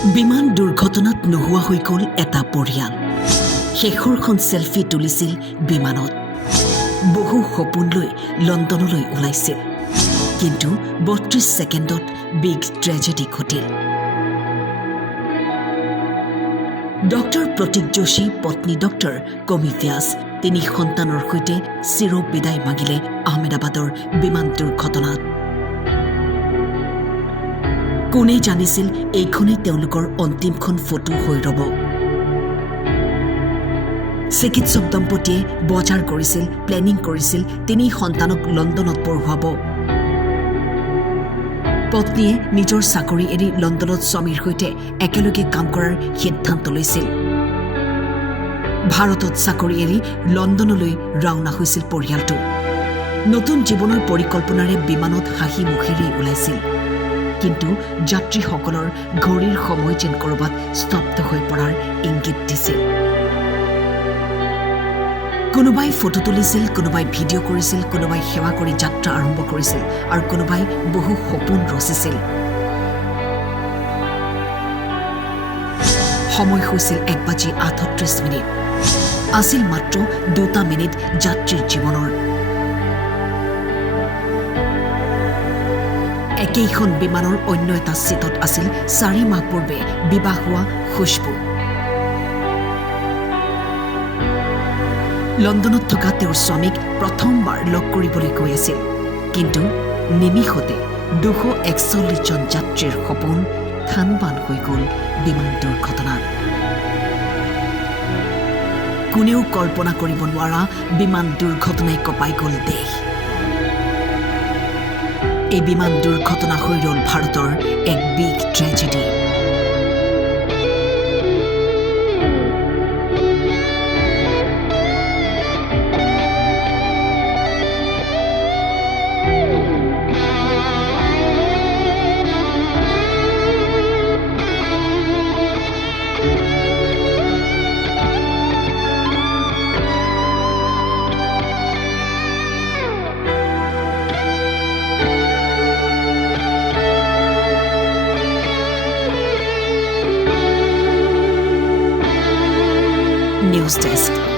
বিমান দুৰ্ঘটনাত নোহোৱা হৈ গ'ল এটা পৰিয়াল। শেষৰখন সেলফি তুলিছিল বিমানত। বহু সপোন লৈ লণ্ডনলৈ ওলাইছিল, কিন্তু ৩২ ছেকেণ্ডত বিগ ট্ৰেজেডি ঘটিল। ডক্টৰ প্ৰতীক যোশী, পত্নী ডক্টৰ কমি ব্যাস, ৩ সন্তানৰ সৈতে চিৰ বিদায় মাগিলে আহমেদাবাদৰ বিমান দুৰ্ঘটনাত। কোনে জানিছিল এইখনেই তেওঁলোকৰ অন্তিমখন ফটো হৈ ৰব। চিকিৎসক দম্পতীয়ে বজাৰ কৰিছিল, প্লেনিং কৰিছিল ৩ সন্তানক লণ্ডনত পঢ়ুৱাব। পত্নীয়ে নিজৰ চাকৰি এৰি লণ্ডনত স্বামীৰ সৈতে একেলগে কাম কৰাৰ সিদ্ধান্ত লৈছিল। ভাৰতত চাকৰি এৰি লণ্ডনলৈ ৰাওনা হৈছিল পৰিয়ালটো। নতুন জীৱনৰ পৰিকল্পনাৰে বিমানত হাঁহি মুখেৰে ওলাইছিল, কিন্তু যাত্ৰীসকলৰ ঘড়ীৰ সময় যেন ক'ৰবাত স্তব্ধ হৈ পৰাৰ ইংগিত দিছিল। কোনোবাই ফটো তুলিছিল, কোনোবাই ভিডিঅ' কৰিছিল, কোনোবাই সেৱা কৰি যাত্ৰা আৰম্ভ কৰিছিল, আৰু কোনোবাই বহু সপোন ৰচিছিল। সময় হৈছিল 1:38। আছিল মাত্ৰ 2 মিনিট যাত্ৰীৰ জীৱনৰ। একেইখন বিমানৰ অন্য এটা ছিটত আছিল 4 মাহ পূৰ্বে বিবাহ হোৱা খুশবু। লণ্ডনত থকা তেওঁৰ স্বামীক প্ৰথমবাৰ লগ কৰিবলৈ গৈ আছিল, কিন্তু নিমিষতে 241 জন যাত্ৰীৰ সপোন থান-বান হৈ গ'ল বিমান দুৰ্ঘটনাত। কোনেও কল্পনা কৰিব নোৱাৰা বিমান দুৰ্ঘটনাই কঁপাই গ'ল দেশ। এই বিমান দুৰ্ঘটনা হৈ ৰ'ল ভাৰতৰ এক বিগ ট্ৰেজেডি। News Desk.